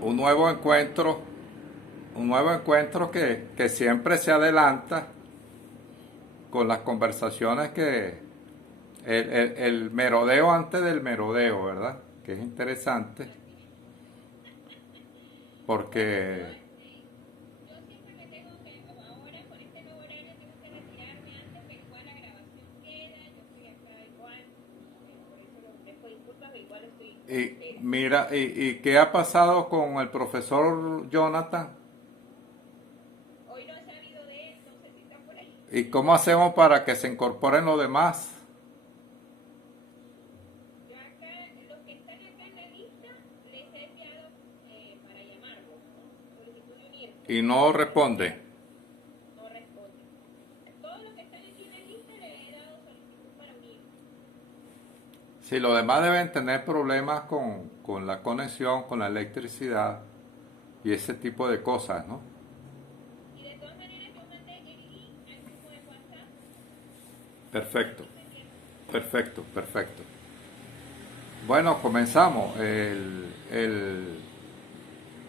un nuevo encuentro, que siempre se adelanta con las conversaciones el merodeo antes del merodeo, ¿verdad? Que es interesante porque Yo siempre me tengo que, ahora con este nuevo horario, tengo que retirarme antes, pero igual la grabación queda, yo estoy acá igual, por eso lo ofrezco disculpas, pero igual estoy a la y espera. mira, y qué ha pasado con el profesor Jonathan Hoy no he sabido de él, no sé si está por ahí. y cómo hacemos para que se incorporen los demás Yo acá, los que están acá en la lista, les he enviado para llamarlos, ¿no? Solicitud de unirse, y pero no responde. no responden. A todos los que están aquí en la lista les he dado solicitud para unirse. Si los demás deben tener problemas con la conexión, con la electricidad y ese tipo de cosas, ¿no? Y de todas maneras yo mandé el link al grupo de WhatsApp, por Perfecto, si se meten. perfecto, perfecto. Bueno, comenzamos. El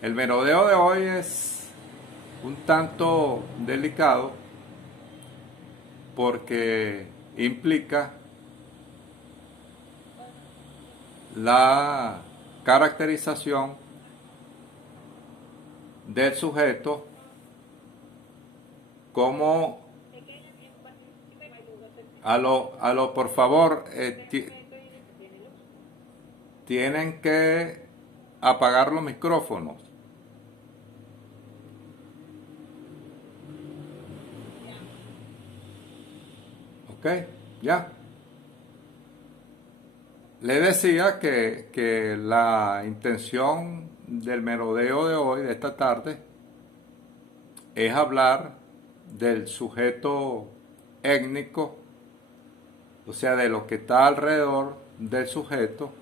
merodeo de hoy es un tanto delicado porque implica la caracterización del sujeto como Se quedan en participe, por favor, espérame que estoy en eso, tiene luz. tienen que apagar los micrófonos, Ya. ¿ok? Ya. Le decía que la intención del merodeo de hoy, de esta tarde, es hablar del sujeto étnico, o sea, de lo que está alrededor del sujeto,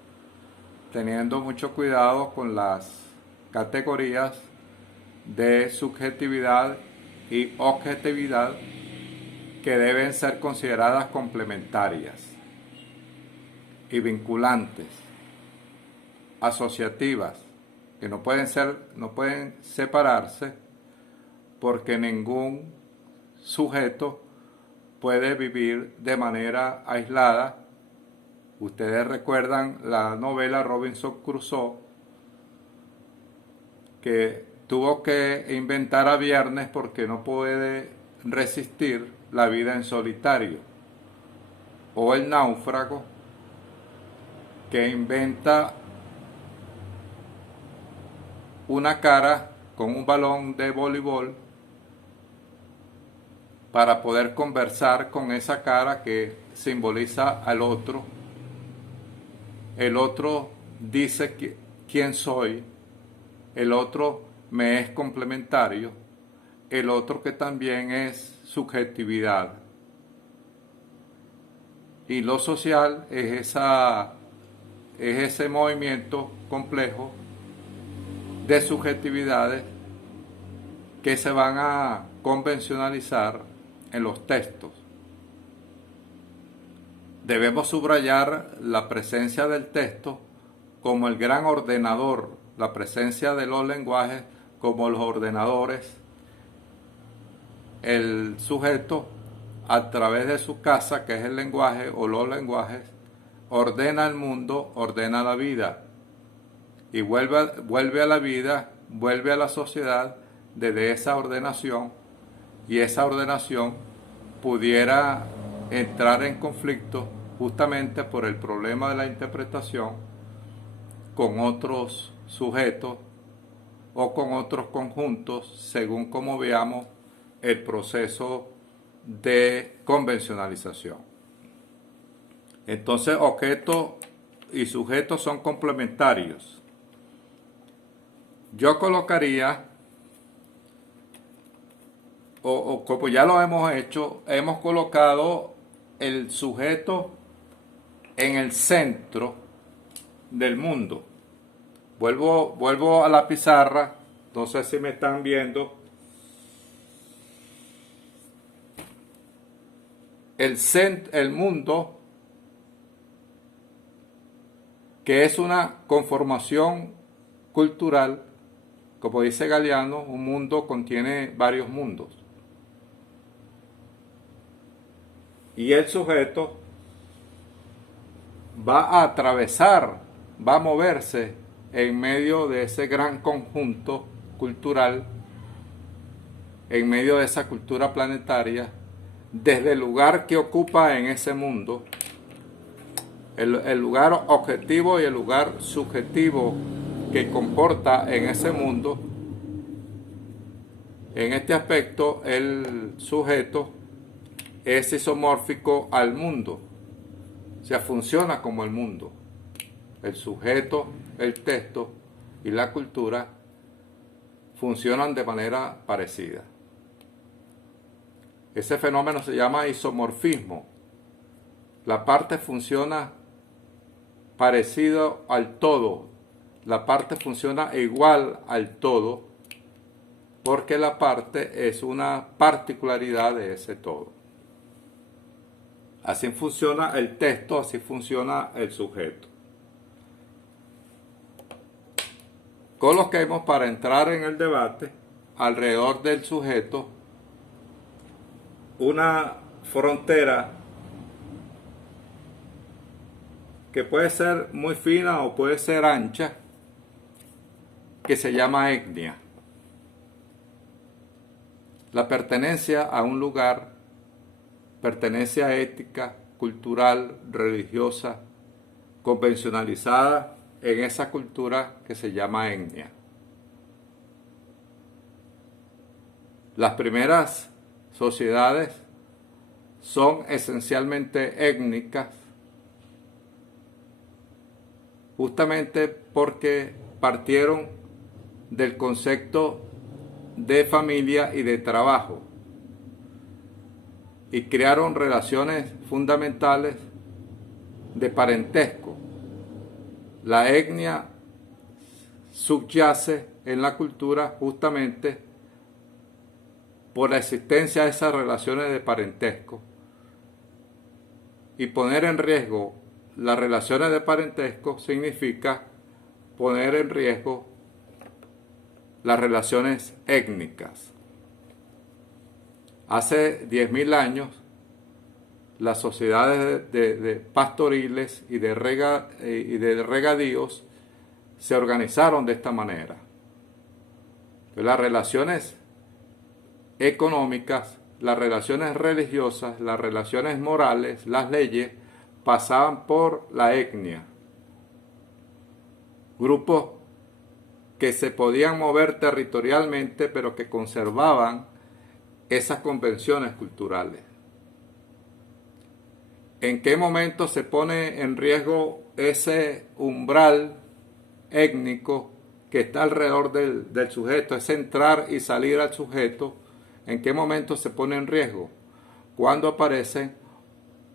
teniendo mucho cuidado con las categorías de subjetividad y objetividad que deben ser consideradas complementarias y vinculantes, asociativas, que no pueden separarse porque ningún sujeto puede vivir de manera aislada. Ustedes recuerdan la novela Robinson Crusoe, que tuvo que inventar a Viernes porque no puede resistir la vida en solitario. O el náufrago, que inventa una cara con un balón de voleibol para poder conversar con esa cara que simboliza al otro. El otro dice quién soy, el otro me es complementario, el otro que también es subjetividad. Y lo social es ese movimiento complejo de subjetividades que se van a convencionalizar en los textos. Debemos subrayar la presencia del texto como el gran ordenador, la presencia de los lenguajes como los ordenadores. El sujeto, a través de su casa, que es el lenguaje o los lenguajes, ordena el mundo, ordena la vida y vuelve a la vida, vuelve a la sociedad desde esa ordenación, y esa ordenación pudiera entrar en conflicto justamente por el problema de la interpretación con otros sujetos o con otros conjuntos según como veamos el proceso de convencionalización. Entonces, objeto y sujeto son complementarios. Yo colocaría, o como ya lo hemos hecho, hemos colocado el sujeto en el centro del mundo. Vuelvo a la pizarra, no sé si me están viendo. El mundo, que es una conformación cultural, Como dice Galeano, un mundo contiene varios mundos. Y el sujeto va a atravesar, va a moverse en medio de ese gran conjunto cultural, en medio de esa cultura planetaria, desde el lugar que ocupa en ese mundo, el lugar objetivo y el lugar subjetivo que comporta en ese mundo. En este aspecto, el sujeto es isomórfico al mundo, o sea, funciona como el mundo. El sujeto, el texto y la cultura funcionan de manera parecida. Ese fenómeno se llama isomorfismo. La parte funciona parecido al todo, la parte funciona igual al todo, porque la parte es una particularidad de ese todo. Así funciona el texto, así funciona el sujeto. Coloquemos, para entrar en el debate, alrededor del sujeto una frontera que puede ser muy fina o puede ser ancha, que se llama etnia. La pertenencia a un lugar, pertenencia ética, cultural, religiosa, convencionalizada en esa cultura que se llama etnia. Las primeras sociedades son esencialmente étnicas, justamente porque partieron del concepto de familia y de trabajo y crearon relaciones fundamentales de parentesco. La etnia subyace en la cultura justamente por la existencia de esas relaciones de parentesco, y poner en riesgo las relaciones de parentesco significa poner en riesgo las relaciones étnicas. Hace 10.000 años, las sociedades de pastoriles y de regadíos se organizaron de esta manera. Las relaciones económicas, las relaciones religiosas, las relaciones morales, las leyes, pasaban por la etnia. Grupos que se podían mover territorialmente, pero que conservaban esas convenciones culturales. ¿En qué momento se pone en riesgo ese umbral étnico que está alrededor del sujeto, ese entrar y salir al sujeto? ¿En qué momento se pone en riesgo? Cuando aparecen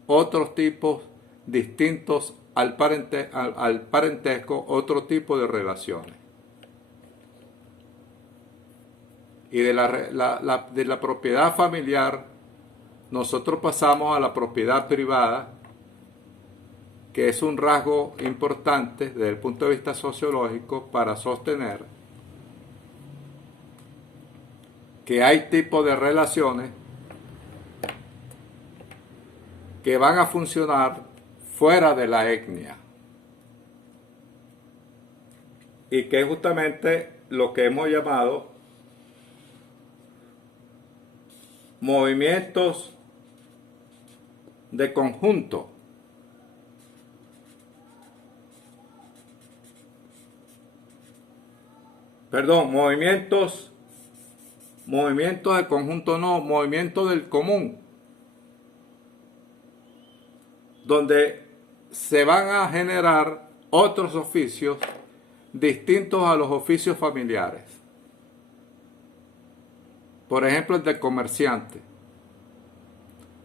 otros tipos distintos al parentesco, otro tipo de relaciones. Y de la propiedad familiar, nosotros pasamos a la propiedad privada, que es un rasgo importante desde el punto de vista sociológico para sostener que hay tipos de relaciones que van a funcionar fuera de la etnia, y que es justamente lo que hemos llamado movimientos de conjunto. Movimientos de conjunto no, movimiento del común, donde se van a generar otros oficios distintos a los oficios familiares. Por ejemplo, el de comerciante.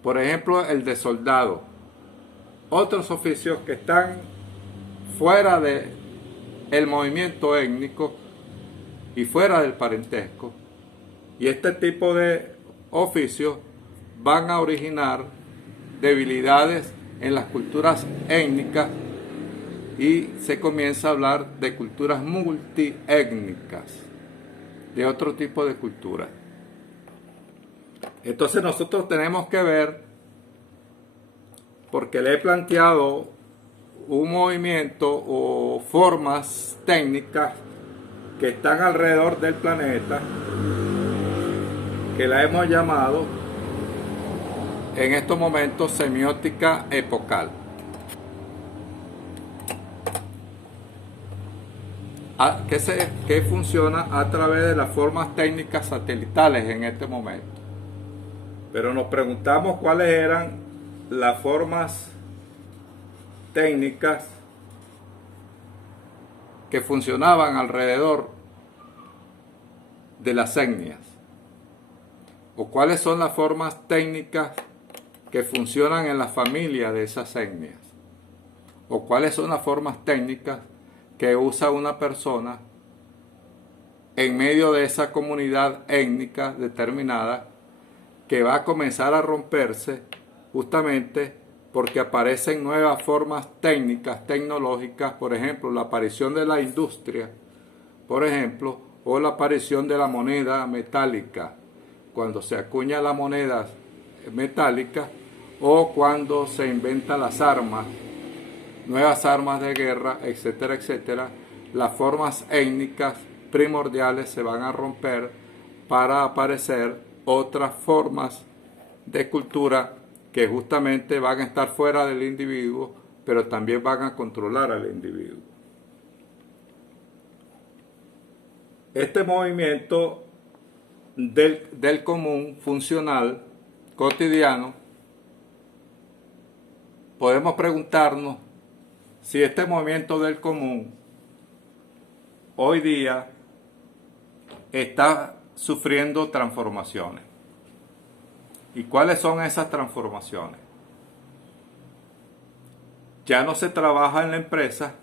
Por ejemplo, el de soldado. Otros oficios que están fuera del movimiento étnico y fuera del parentesco. Y este tipo de oficios van a originar debilidades en las culturas étnicas, y se comienza a hablar de culturas multiétnicas. de otro tipo de cultura. Entonces nosotros tenemos que ver, porque le he planteado un movimiento o formas técnicas que están alrededor del planeta, que la hemos llamado en estos momentos semiótica epocal, que funciona a través de las formas técnicas satelitales en este momento. Pero nos preguntamos cuáles eran las formas técnicas que funcionaban alrededor de las etnias, o cuáles son las formas técnicas que funcionan en la familia de esas etnias, o cuáles son las formas técnicas que usa una persona en medio de esa comunidad étnica determinada, que va a comenzar a romperse justamente porque aparecen nuevas formas técnicas, tecnológicas, por ejemplo, la aparición de la industria, por ejemplo, o la aparición de la moneda metálica, cuando se acuña la moneda metálica, o cuando se inventan las armas, nuevas armas de guerra, etcétera, etcétera. Las formas étnicas primordiales se van a romper para aparecer otras formas de cultura que justamente van a estar fuera del individuo, pero también van a controlar al individuo. Este movimiento del común, funcional, cotidiano, podemos preguntarnos si este movimiento del común hoy día está sufriendo transformaciones. ¿Y cuáles son esas transformaciones? Ya no se trabaja en la empresa,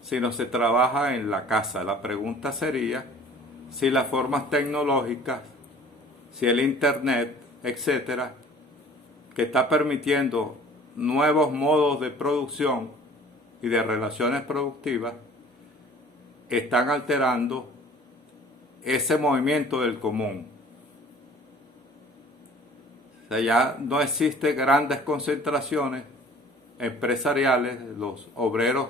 sino se trabaja en la casa. La pregunta sería si las formas tecnológicas, si el internet, etcétera, que está permitiendo nuevos modos de producción y de relaciones productivas, están alterando ese movimiento del común. O sea, ya no existen grandes concentraciones empresariales, los obreros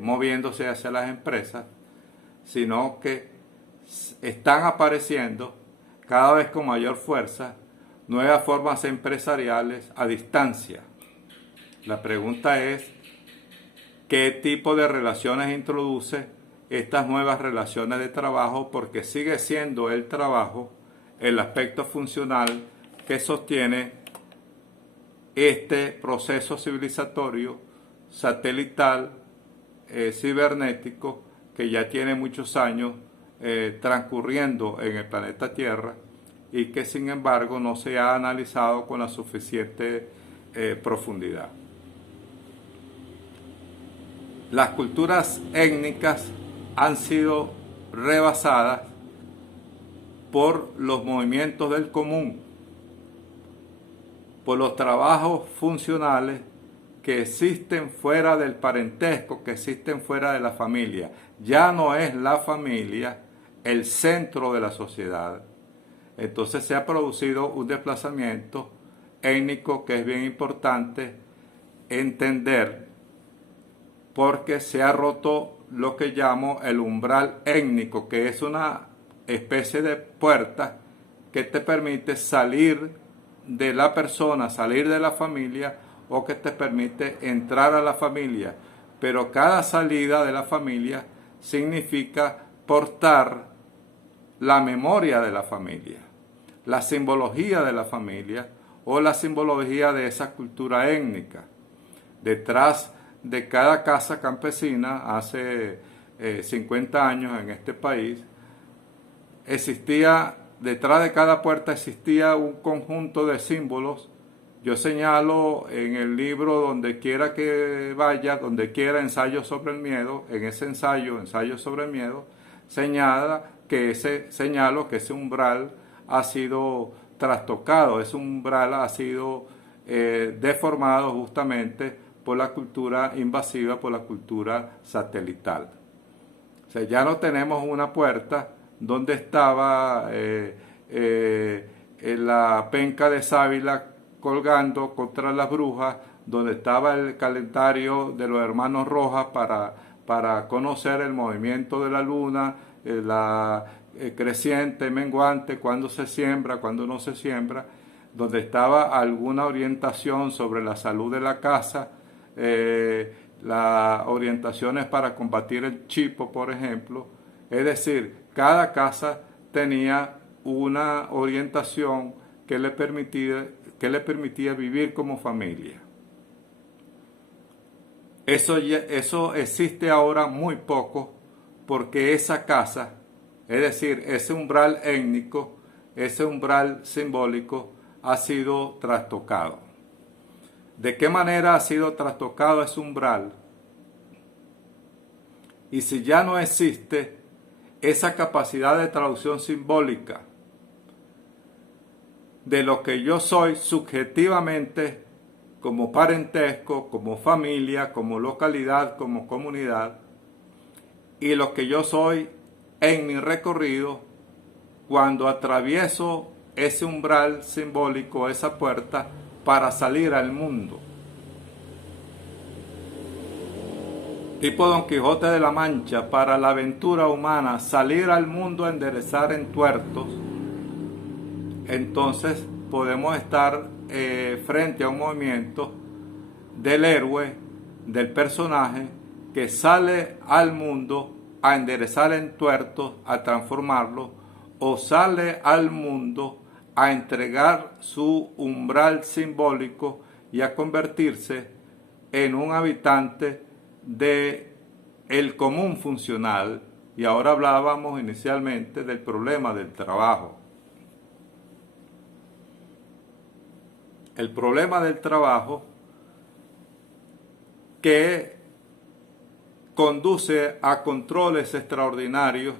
moviéndose hacia las empresas, sino que están apareciendo cada vez con mayor fuerza nuevas formas empresariales a distancia. La pregunta es, ¿qué tipo de relaciones introduce estas nuevas relaciones de trabajo? Porque sigue siendo el trabajo el aspecto funcional que sostiene este proceso civilizatorio satelital, cibernético, que ya tiene muchos años transcurriendo en el planeta Tierra y que sin embargo no se ha analizado con la suficiente profundidad. Las culturas étnicas han sido rebasadas por los movimientos del común, por los trabajos funcionales que existen fuera del parentesco, que existen fuera de la familia. Ya no es la familia el centro de la sociedad. Entonces se ha producido un desplazamiento étnico que es bien importante entender, porque se ha roto lo que llamo el umbral étnico, que es una especie de puerta que te permite salir de la persona, salir de la familia, o que te permite entrar a la familia. Pero cada salida de la familia significa portar la memoria de la familia, la simbología de la familia o la simbología de esa cultura étnica. Detrás de cada casa campesina, hace 50 años en este país, detrás de cada puerta existía un conjunto de símbolos. Yo señalo en el libro, donde quiera que vaya, donde quiera, ensayo sobre el miedo, en ese ensayo sobre el miedo, señalo que ese umbral ha sido trastocado, ese umbral ha sido deformado justamente por la cultura invasiva, por la cultura satelital. O sea, ya no tenemos una puerta donde estaba la penca de sábila colgando contra las brujas, donde estaba el calendario de los hermanos Rojas para conocer el movimiento de la luna, la creciente, menguante, cuándo se siembra, cuándo no se siembra, donde estaba alguna orientación sobre la salud de la casa, las orientaciones para combatir el chipo, por ejemplo. Es decir, cada casa tenía una orientación que le permitía vivir como familia. Eso existe ahora muy poco, porque esa casa, es decir, ese umbral étnico, ese umbral simbólico, ha sido trastocado. ¿De qué manera ha sido trastocado ese umbral? Y si ya no existe esa capacidad de traducción simbólica de lo que yo soy subjetivamente, como parentesco, como familia, como localidad, como comunidad, y lo que yo soy en mi recorrido cuando atravieso ese umbral simbólico, esa puerta, para salir al mundo. Tipo Don Quijote de la Mancha, para la aventura humana, salir al mundo a enderezar entuertos. Entonces podemos estar frente a un movimiento del héroe, del personaje, que sale al mundo a enderezar entuertos, a transformarlo, o sale al mundo a entregar su umbral simbólico y a convertirse en un habitante de el común funcional. Y ahora hablábamos inicialmente del problema del trabajo. El problema del trabajo que conduce a controles extraordinarios.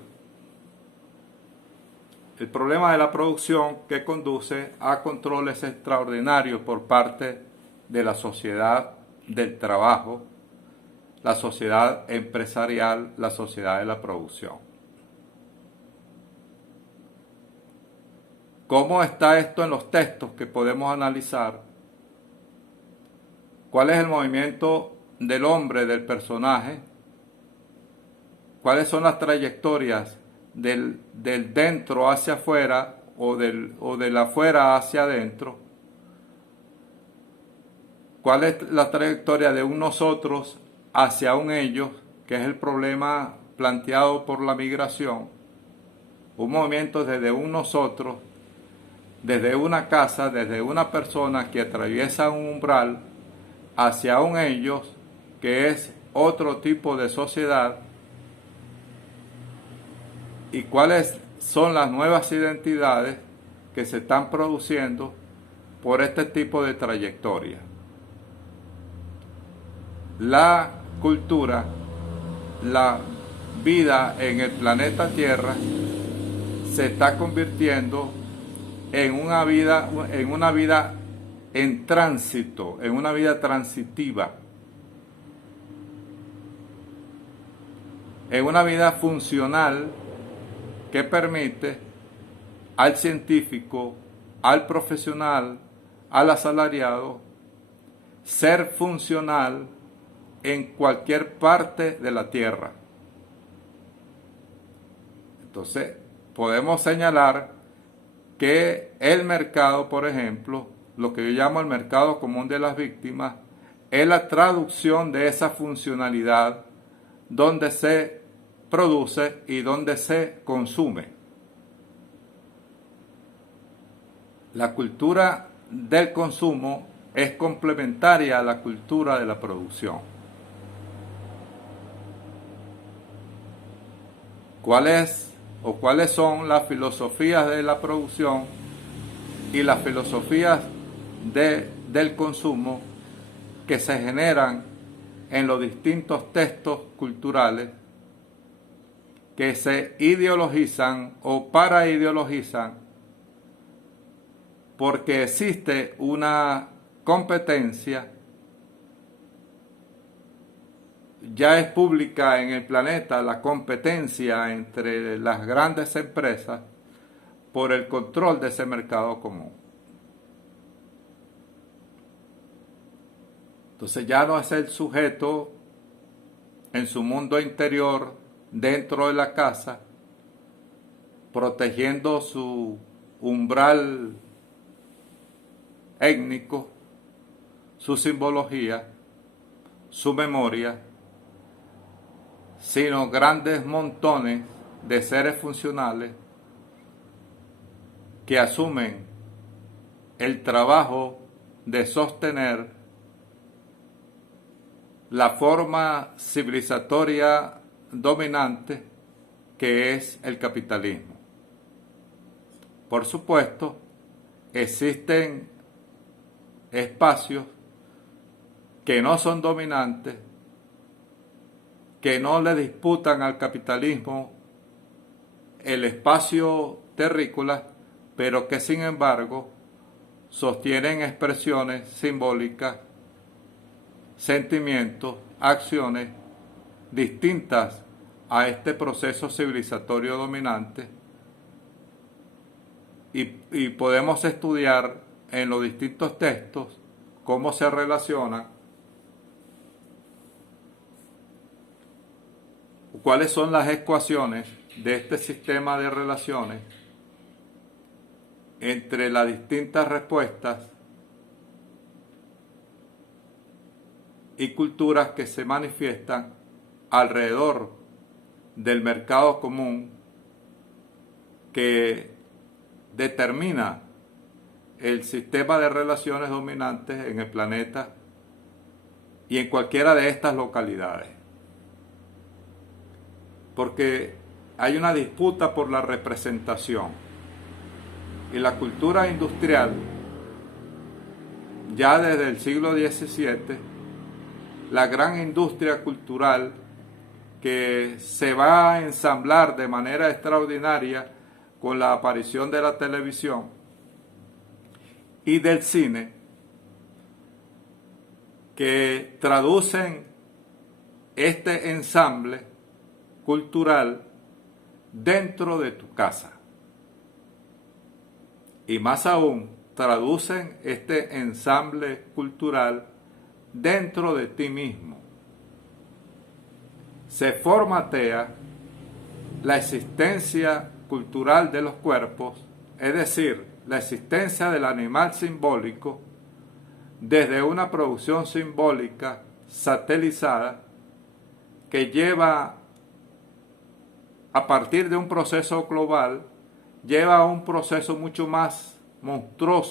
El problema de la producción que conduce a controles extraordinarios por parte de la sociedad del trabajo, la sociedad empresarial, la sociedad de la producción. ¿Cómo está esto en los textos que podemos analizar? ¿Cuál es el movimiento del hombre, del personaje? ¿Cuáles son las trayectorias del dentro hacia afuera o del afuera hacia adentro? ¿Cuál es la trayectoria de un nosotros hacia un ellos, que es el problema planteado por la migración? Un movimiento desde un nosotros, desde una casa, desde una persona que atraviesa un umbral hacia un ellos, que es otro tipo de sociedad. ¿Y cuáles son las nuevas identidades que se están produciendo por este tipo de trayectoria? La cultura, la vida en el planeta Tierra se está convirtiendo en una vida en tránsito, en una vida transitiva, en una vida funcional que permite al científico, al profesional, al asalariado, ser funcional en cualquier parte de la Tierra. Entonces, podemos señalar que el mercado, por ejemplo, lo que yo llamo el mercado común de las víctimas, es la traducción de esa funcionalidad donde se produce y donde se consume. La cultura del consumo es complementaria a la cultura de la producción. ¿Cuáles son las filosofías de la producción y las filosofías del consumo que se generan en los distintos textos culturales que se ideologizan o paraideologizan porque existe una competencia ya es pública en el planeta la competencia entre las grandes empresas por el control de ese mercado común. Entonces ya no es el sujeto en su mundo interior, dentro de la casa, protegiendo su umbral étnico, su simbología, su memoria, sino grandes montones de seres funcionales que asumen el trabajo de sostener la forma civilizatoria dominante que es el capitalismo. Por supuesto, existen espacios que no son dominantes, que no le disputan al capitalismo el espacio terrícola, pero que sin embargo sostienen expresiones simbólicas, sentimientos, acciones distintas a este proceso civilizatorio dominante, y podemos estudiar en los distintos textos cómo se relacionan, cuáles son las ecuaciones de este sistema de relaciones entre las distintas respuestas y culturas que se manifiestan alrededor del mercado común que determina el sistema de relaciones dominantes en el planeta y en cualquiera de estas localidades. Porque hay una disputa por la representación, y la cultura industrial, ya desde el siglo XVII, la gran industria cultural que se va a ensamblar de manera extraordinaria con la aparición de la televisión y del cine, que traducen este ensamble cultural dentro de tu casa. Y más aún, traducen este ensamble cultural dentro de ti mismo. Se formatea la existencia cultural de los cuerpos, es decir, la existencia del animal simbólico, desde una producción simbólica satelizada que lleva, a partir de un proceso global, lleva a un proceso mucho más monstruoso